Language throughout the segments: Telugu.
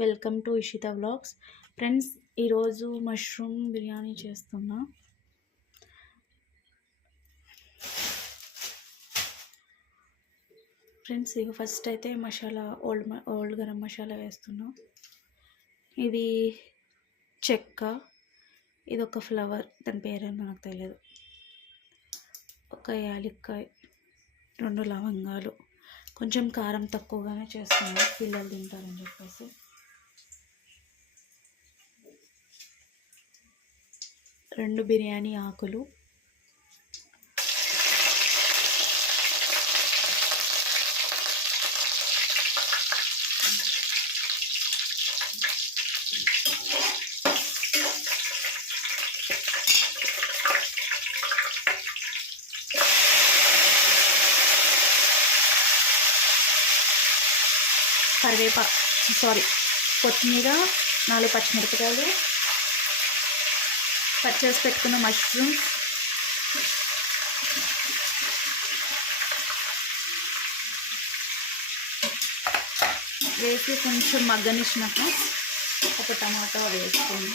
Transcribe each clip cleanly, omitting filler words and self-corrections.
Welcome to Ishita vlogs. Friends, ఈరోజు మష్రూమ్ బిర్యానీ చేస్తున్నా. ఫ్రెండ్స్, ఇక ఫస్ట్ అయితే మసాలా ఓల్డ్ గరం మసాలా వేస్తున్నా. ఇది చెక్క, ఇది ఒక ఫ్లవర్, దాని పేరేమో నాకు తెలియదు. ఒక యాలక్కాయ, 2 లవంగాలు. కొంచెం కారం తక్కువగానే చేస్తాను, పిల్లలు తింటారని చెప్పేసి. రెండు బిర్యానీ ఆకులు, కొత్తిమీర, 4 పచ్చిమిరపకాయలు, కట్ చేసి పెట్టుకున్న మష్రూమ్, వేసి కొంచెం మగ్గనిచ్చినాక ఒక టమాటా వేసుకోండి.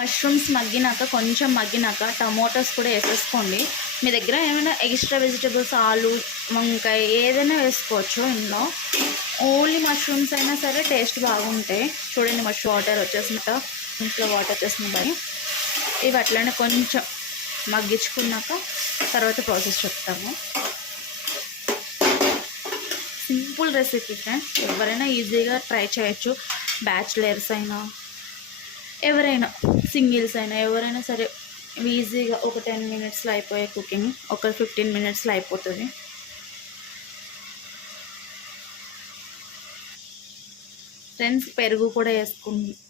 మష్రూమ్స్ కొంచెం మగ్గినాక టమోటాస్ కూడా వేసేసుకోండి. మీ దగ్గర ఏమైనా ఎక్స్ట్రా వెజిటబుల్స్, ఆలు, వంకాయ ఏదైనా వేసుకోవచ్చు. ఓన్లీ మష్రూమ్స్ అయినా సరే టేస్ట్ బాగుంటాయి. చూడండి, వాటర్ వచ్చేసినట్ట, ఇంట్లో వాటర్ వచ్చేసినాయి. ఇవి అట్లనే కొంచెం మగ్గించుకున్నాక తర్వాత ప్రాసెస్ చెప్తాము. సింపుల్ రెసిపీ ఫ్రెండ్స్, ఎవరైనా ఈజీగా ట్రై చేయొచ్చు. బ్యాచిలర్స్ అయినా, ఎవరైనా సింగిల్స్ అయినా, ఎవరైనా సరే ఈజీగా ఒక 10 మినిట్స్లో అయిపోయే కుకింగ్ ఒక 15 మినిట్స్లో అయిపోతుంది. ఫ్రెండ్స్, పెరుగు కూడా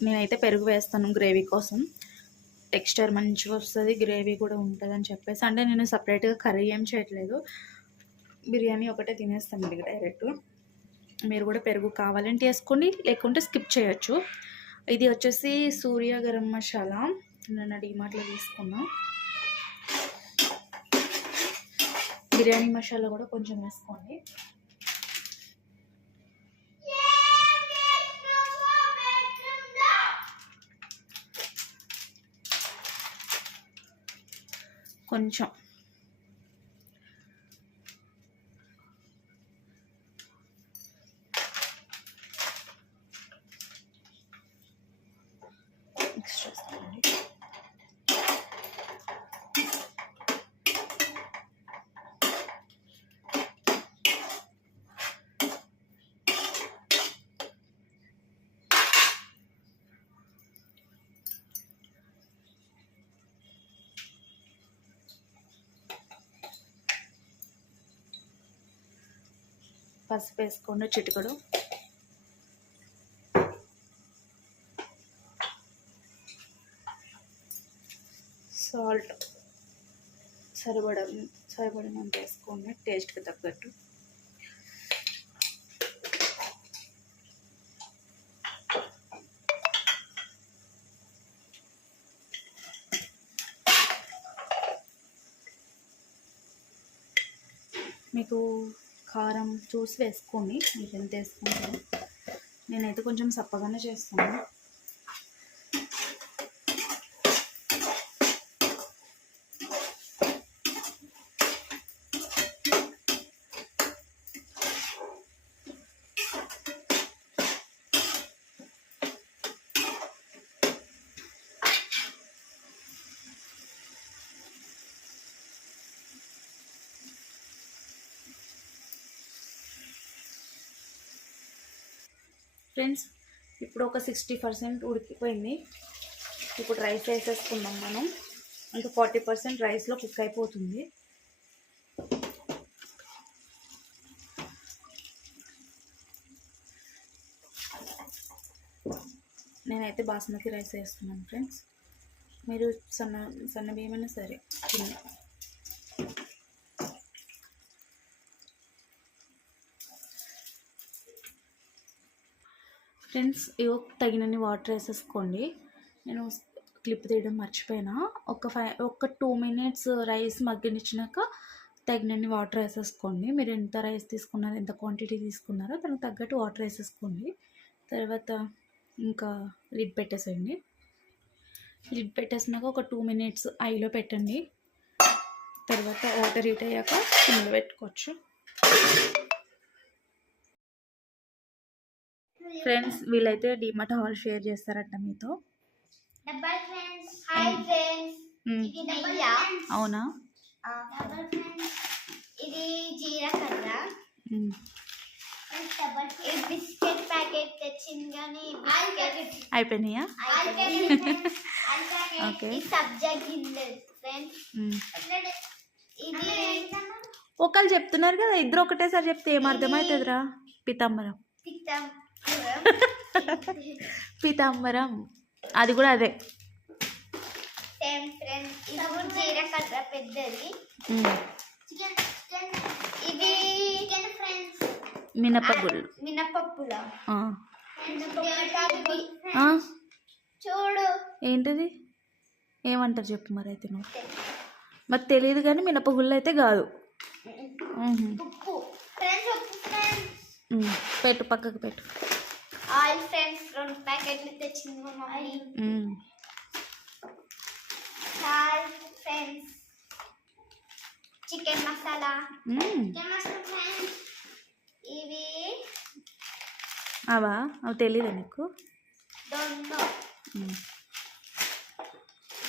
నేనైతే పెరుగు వేస్తాను గ్రేవీ కోసం. టెక్స్చర్ మంచిగా వస్తుంది, గ్రేవీ కూడా ఉంటుంది అని చెప్పేసి. అంటే నేను సపరేట్గా కర్రీ ఏం చేయట్లేదు, బిర్యానీ ఒకటే తినేస్తాను ఇది డైరెక్ట్. మీరు కూడా పెరుగు కావాలంటే వేసుకోండి, లేకుంటే స్కిప్ చేయొచ్చు. ఇది వచ్చేసి సూర్య గరం మసాలా, నేను డిమార్ట్లో తీసుకున్నా. బిర్యానీ మసాలా కూడా కొంచెం వేసుకోండి. కొంచెం మిక్స్ చేసుకోండి. పసుపు వేసుకోండి, చిటికెడు. సాల్ట్ సరిపడినంత వేసుకోండి, టేస్ట్కి తగ్గట్టు. మీకు కారం చూసి వేసుకోండి, మీకు ఎంత వేసుకుంటారు. నేనైతే కొంచెం సప్పగానే చేస్తాను. ఫ్రెండ్స్, ఇప్పుడు ఒక 60% ఉడికిపోయింది. ఇప్పుడు రైస్ వేసేసుకుందాం మనం. ఇంకా 40% రైస్లో కుక్ అయిపోతుంది. నేనైతే బాస్మతి రైస్ వేస్తున్నాను ఫ్రెండ్స్. మీరు సన్న బియ్యమైనా సరే చిన్న. ఫ్రెండ్స్ ఇవో తగినన్ని వాటర్ వేసేసుకోండి. నేను క్లిప్ తీయడం మర్చిపోయినా. ఒక 2 minutes రైస్ మగ్గనిచ్చినాక తగినన్ని వాటర్ వేసేసుకోండి. మీరు ఎంత రైస్ తీసుకున్నారో, ఎంత క్వాంటిటీ తీసుకున్నారో దానికి తగ్గట్టు వాటర్ వేసేసుకోండి. తర్వాత ఇంకా లిడ్ పెట్టేసేయండి. లిడ్ పెట్టేసినాక ఒక 2 minutes ఐలో పెట్టండి. తర్వాత వాటర్ హీట్ అయ్యాక సిమ్లో పెట్టుకోవచ్చు. ఫ్రెండ్స్ వీళ్ళైతే డీమార్ట్ హాల్ షేర్ చేస్తారట మీతో. అవునా? ఇది జీలకర్ర, బిస్కెట్ ప్యాకెట్ తెచ్చింది కానీ అయిపోయినాయా? ఓకే. సబ్జా గింజలు ఫ్రెండ్స్. ఇది ఒకళ్ళు చెప్తున్నారు కదా, ఇద్దరు ఒకటేసారి చెప్తే ఏం అర్థమవుతుందిరా? పీతాంబరం. పీతాంబరం అది కూడా అదే. ఇది కూడా జీలకర్ర పెద్దది. ఇది మినపప్పుల చూడు. ఏంటిది? ఏమంటారు చెప్పు మరి. అయితే నువ్వు మరి తెలియదు కానీ మినపగుళ్ళు అయితే కాదు. పెట్టు, పక్కకు పెట్టు. ఆయిల్ ఫ్రెండ్స్ 2 ప్యాకెట్లు తెచ్చింది మా మమ్మీ. Friends chicken masala. ఇవి అవి తెలీదా నీకు?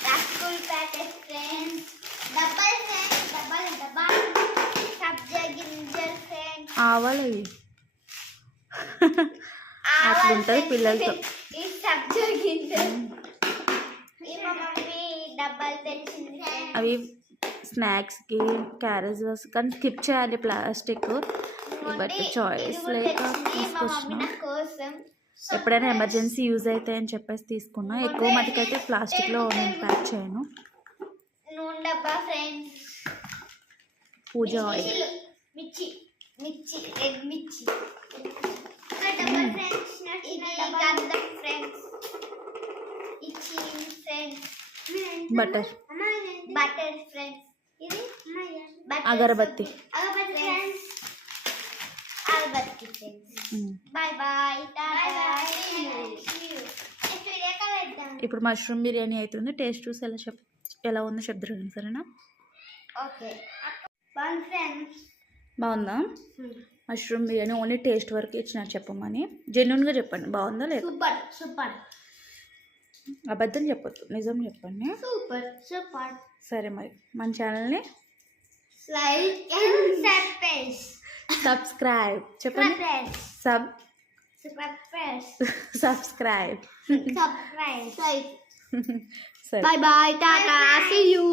రస్కుల్ ప్యాకెట్ ఫ్రెండ్స్. డబ్బా సబ్జా గింజలు ఫ్రెండ్స్. ఆవాలు అట్లుంటుంది పిల్లలతో. ఈ సబ్జా గింజలు మా మమ్మీ డబ్బాలు తెచ్చింది. అవి స్నాక్స్కి క్యారేజెస్ కానీ స్కిప్ చేయాలి ప్లాస్టిక్. బట్ చాయిస్ లేక తీసుకొచ్చిన. ఎప్పుడైనా ఎమర్జెన్సీ యూజ్ అవుతాయని చెప్పేసి తీసుకున్నా. ఎక్కువ మటుకైతే ప్లాస్టిక్లో నేను ప్యాక్ చేయను. నూనె డబ్బా ఫ్రెండ్స్. పూజ ఆయిల్. మిర్చి రెడ్ మిర్చి. డబ్బా ఫ్రెండ్స్. ఇది గంధం ఫ్రెండ్స్. Butter friends. ఇది అగరబత్తి. ఫ్రెండ్స్. అగరబత్తి ఫ్రెండ్స్. Bye bye. ఇప్పుడు మష్రూమ్ బిర్యానీ అవుతుంది. టేస్ట్ చూసి ఎలా ఉందో చెప్తారు సరేనా? ఓకే. ఫ్రెండ్స్ బాగుందా? మష్రూమ్ బిర్యానీ ఓన్లీ టేస్ట్ వరకు ఇచ్చినారు చెప్పమని. జెన్యున్గా చెప్పండి బాగుందా లేదా. సూపర్. అబద్ధం చెప్పొద్దు, నిజం చెప్పండి. సూపర్. సరే మరి మన ఛానల్ని లైక్ అండ్ సబ్స్క్రైబ్ చెప్పండి. Subscribe. Bye bye, Tata. See you.